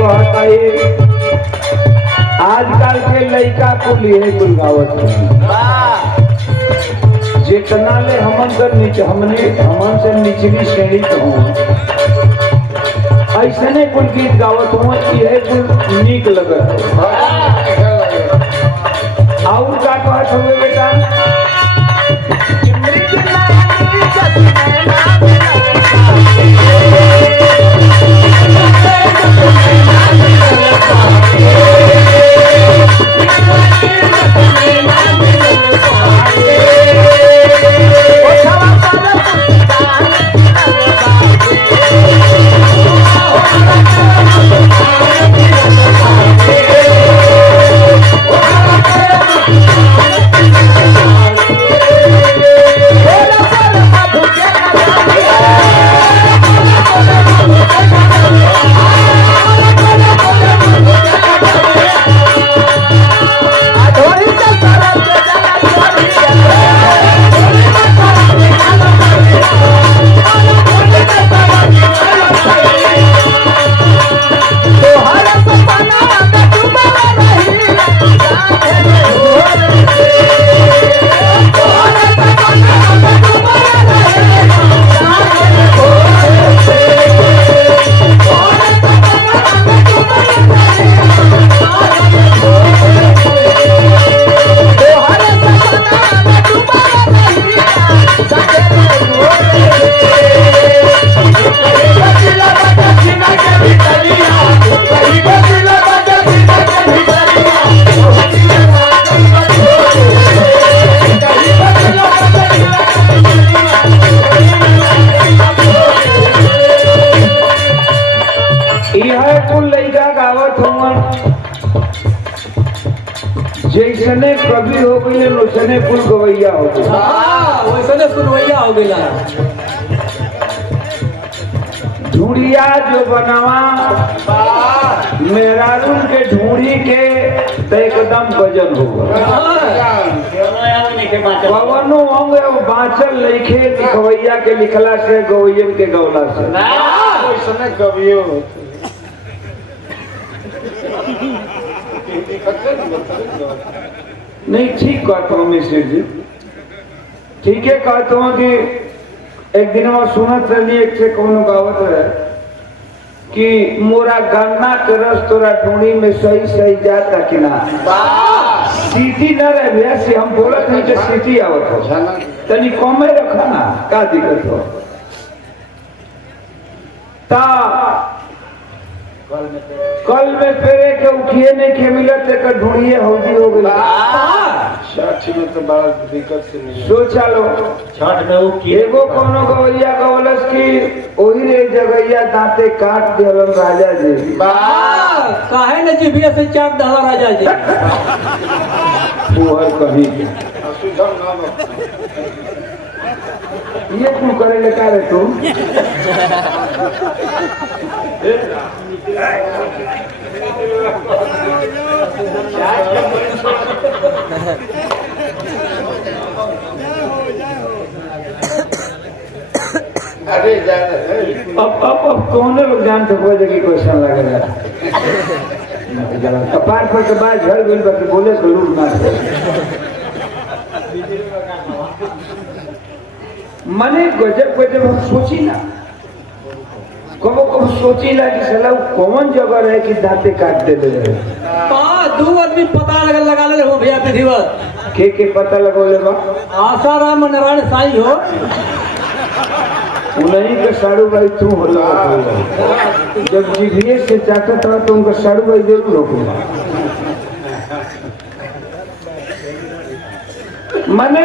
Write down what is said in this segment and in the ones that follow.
कहता है आजकल के लड़का को लिए गुलगावत जितना ले हमन से निचली श्रेणी कहूँ ऐसने कुल गीत गावत हुआ यह कुल नीक लगत और का कहत हुए बेटा जैसने कवि हो गए वैसने कुल गवैया हो गए वैसने सुनवैया हो गया ढूंढिया जो बनावा मेहरारून के ढूंढी के तो एकदम वजन होगा पवनो होंगे वो बाँचल लिखे गवैया के लिखला से गवैयन के गौला से वैसने कवियो नहीं ठीक कहता हूँ मिश्र जी ठीक है कहता हूँ कि एक दिन वो सुनत रही एक से कौन गावत है कि मोरा गन्ना के रस तोरा ढूंढी में सही सही जाता कि ना सीटी न रहे भैया से हम बोलत नहीं कि सीटी आवत हो तनी कमे रखा ना का दिक्कत हो ता कल में फेरे के उठिए नहीं के मिलत लेकर ढूंढिए हौदी हो गई छठ में तो बड़ा दिक्कत से मिले सोचा लो छठ में एगो कोनो गवैया गवलस की ओही रे जगैया दांते काट दियलन राजा जी काहे न जिभिया से चाप दहला राजा जी फुहर कहीं ये क्यों करे ले का रे तू अब कौन लोग जान सको कि क्वेश्चन लगेगा कपार पर के बाद झड़ गई बाकी बोले जरूर ना मने गजब गजब हम सोची ना कबो कबो सोची ला कि साला कौन जगह रहे कि दांते काट दे रहे दो आदमी पता लगा ले हो भैया पृथ्वीवर के पता लगोले बा आसाराम नारायण साईं हो उन्हीं के साड़ू भाई तू होला जब जीभिए से चाहता था तो उनका साड़ू भाई जरूर होगा माने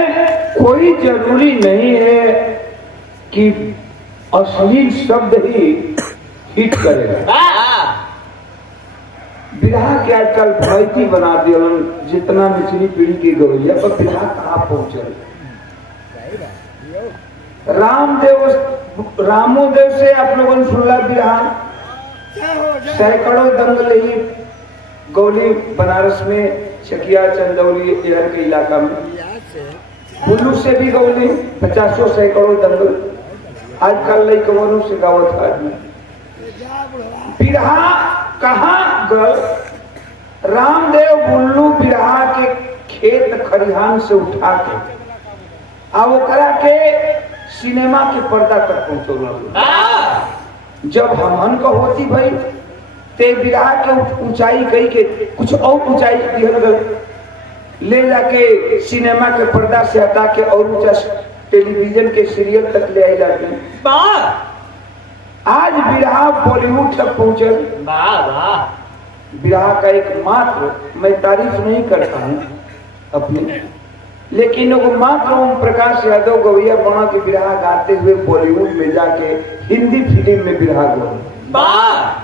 कोई जरूरी नहीं है कि अश्लील शब्द ही हिट करेगा विवाह के आजकल भयती बना दिया जितना निचली पीढ़ी की गवैया पर विवाह कहाँ पहुंचे रामोदेव से आप लोगों ने सुनला विवाह सैकड़ों दंगल ही गौली बनारस में चकिया चंदौली इधर के इलाका में कुल्लू से भी गौली 50 सैकड़ों दंगल आजकल लड़कों से गावत आदमी बिरहा कहाँ गए? रामदेव बुल्लू बिरहा के खेत खरिहान से उठा के अब ओकरा के सिनेमा के पर्दा तक पहुंचो। जब हमन को होती भाई ते बिरहा के ऊंचाई कही के कुछ और ऊंचाई दिहल गए, ले जाके सिनेमा के पर्दा से हटा के और ऊंचा टेलीविजन के सीरियल तक ले आई जाती। आज बिरहा बॉलीवुड तक पहुंचल। बिरहा का एकमात्र, मैं तारीफ नहीं करता हूँ अपनी, लेकिन वो मात्र ओम प्रकाश यादव गवैया बना के बिरहा गाते हुए बॉलीवुड में जाके हिंदी फिल्म में बिरहा गए।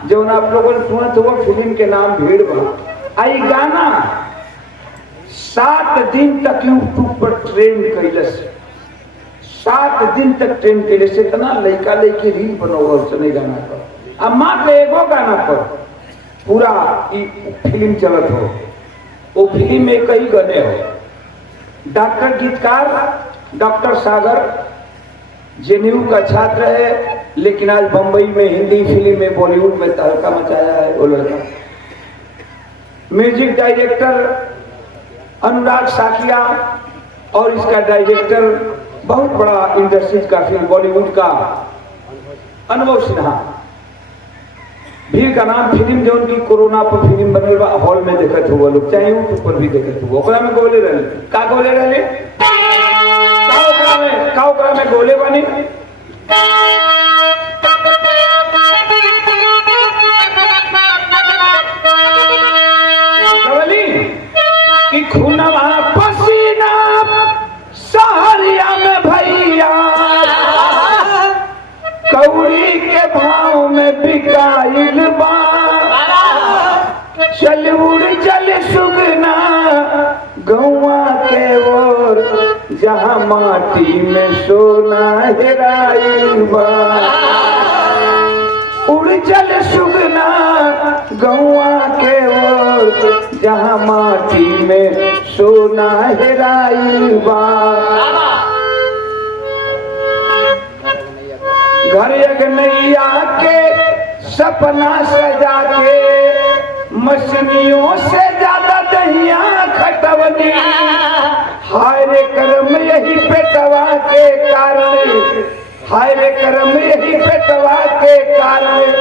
जो आप लोगों ने सुना तो वो फिल्म के नाम भीड़ बा। आई गाना 7 दिन तक यूट्यूब पर ट्रेंड कैलस। 7 दिन तक ट्रेंड कैले से इतना लड़का लड़की रील बनोगा चले गाना पर। अब मात्र एगो गाना पर पूरा फिल्म चलत हो। वो फिल्म में कई गाने हो। डॉक्टर गीतकार डॉक्टर सागर जेएनयू का छात्र है, लेकिन आज बंबई में हिंदी फिल्म में बॉलीवुड में तहलका मचाया है वो लड़का। म्यूजिक डायरेक्टर अनुराग साकिया और इसका डायरेक्टर बहुत बड़ा इंडस्ट्रीज का फिल्म बॉलीवुड का अनुभव सिन्हा। भीड़ का नाम फिल्म जो उनकी कोरोना पर फिल्म बनल बा, हॉल में देखत हुआ लोग, चाहे यूट्यूब पर भी देखत हुआ। ओकरा में गोले रहले का गोले रहले का ओकरा में गोले बने। कि खूनवा पसीना सहरिया में भैया कौड़ी के भाव में बिकाइल बा। चल उड़ चल सुगना गौवा के ओर जहाँ माटी में सोना हेराइल बा। उड़ चल सुगना गौवा के ओर जहाँ माटी में सोना हेराइल बा। घर एक नैया के सपना सजा के मछलियों से ज्यादा दहिया खटवनी। हाय रे कर्म यही पेटवा के कारण, हाय रे कर्म यही पेटवा के कारण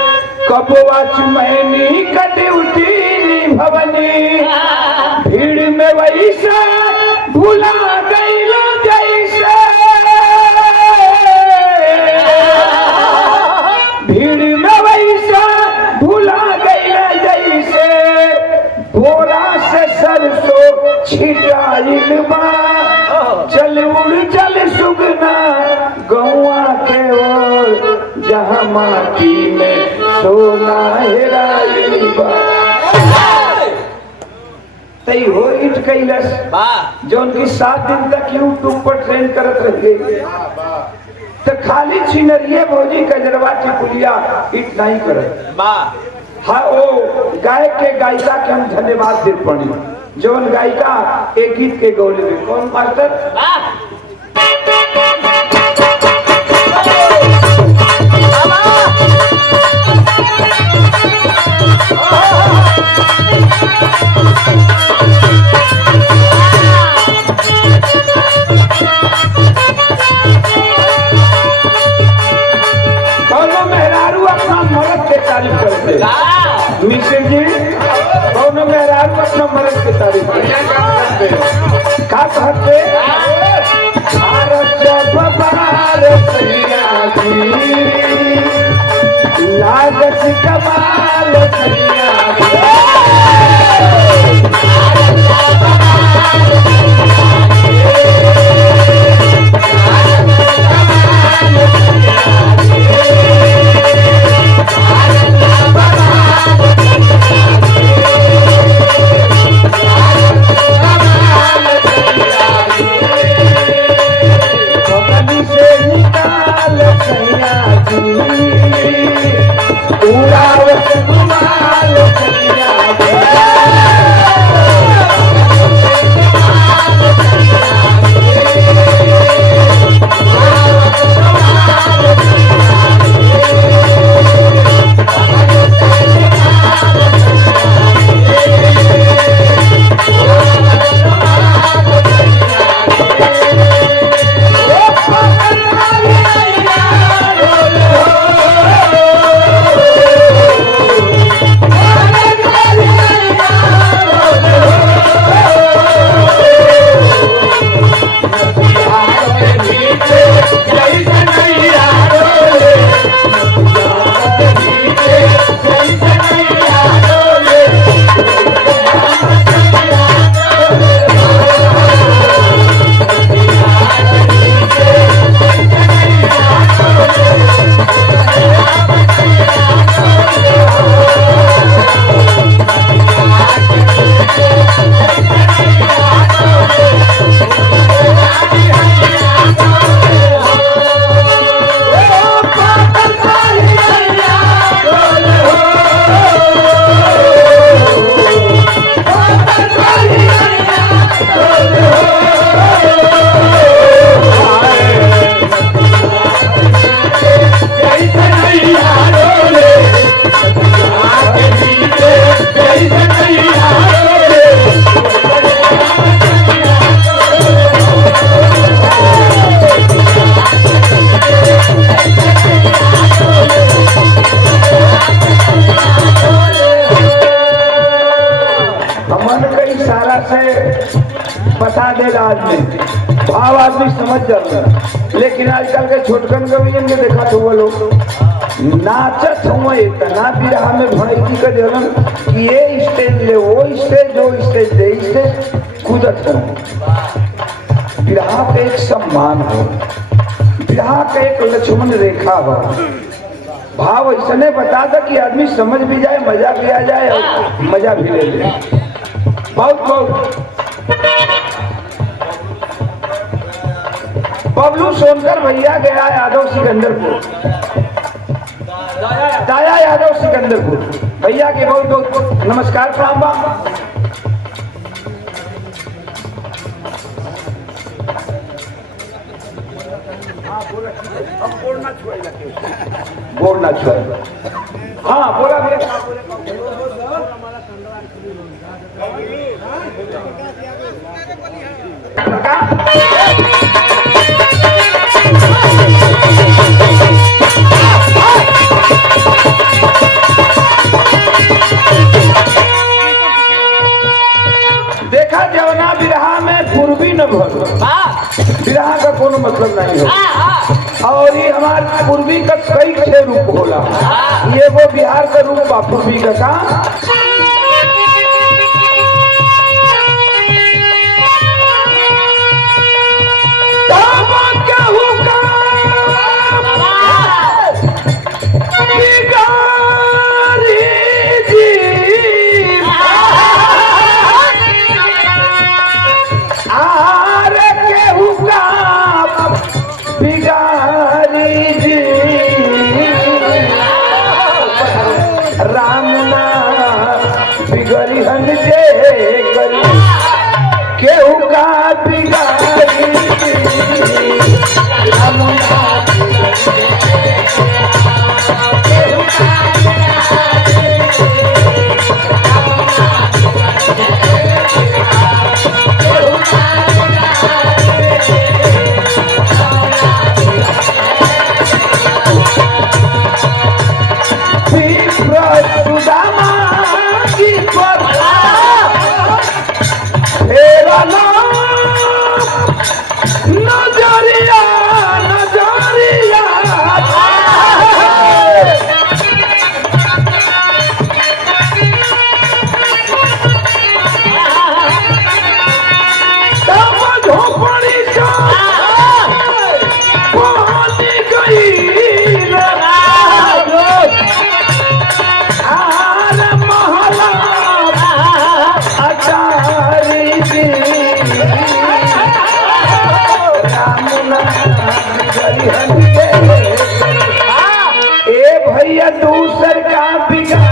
कबवा चुमैनी कड्यूटी भवनी। भीड़ में वैसे भुला गईलो जैसे, भीड़ में वैसा भुला गईला जैसे बोरा से सरसों छिटाइल बा। चल उड़ चल सुगना गौवा के ओर जहाँ माटी में सोना हेराइल बा। तई हो इट कैलस जो उनकी 7 दिन तक यूट्यूब पर ट्रेंड करत रहे। तो खाली छिनरिये भोजी कजरवा टिपुलिया इट नहीं करत। हाँ ओ गायक के गायिका के हम धन्यवाद दे पड़ी। जौन गायिका एक गीत के गौले में कौन मास्टर मिश्र जी दोनों मेहरारू अपना मर्द की तारीफ करते का कहते भारत जब भारत लागत कमाल देगा आदमी, भाव आदमी समझ जाता। लेकिन आजकल के छोटकन गवैयन के देखा तो वो लोग नाचत हुआ इतना बिरहा में भड़की कर जलन कि ये स्टेज ले वो स्टेज, जो स्टेज दे स्टेज कूदत हो। बिरहा का एक सम्मान हो, बिरहा का एक लक्ष्मण रेखा हो। भाव ऐसा बता था कि आदमी समझ भी जाए, मजा भी आ जाए और मजा भी ले ले। बहुत बहुत बबलू सोनकर भैया गया यादव सिकंदरपुर, दाया यादव सिकंदरपुर भैया के बहुत बहुत नमस्कार प्रणाम बा। बोलना छुआ, हाँ बोला भैया। देखा जवना बिरहा में पूर्वी न भर, बिरहा का कोनो मतलब नहीं हो। और ये हमारे पूर्वी का कई छह रूप होला, ये वो बिहार का रूप बा पूर्वी का भैया दूसर का बिगा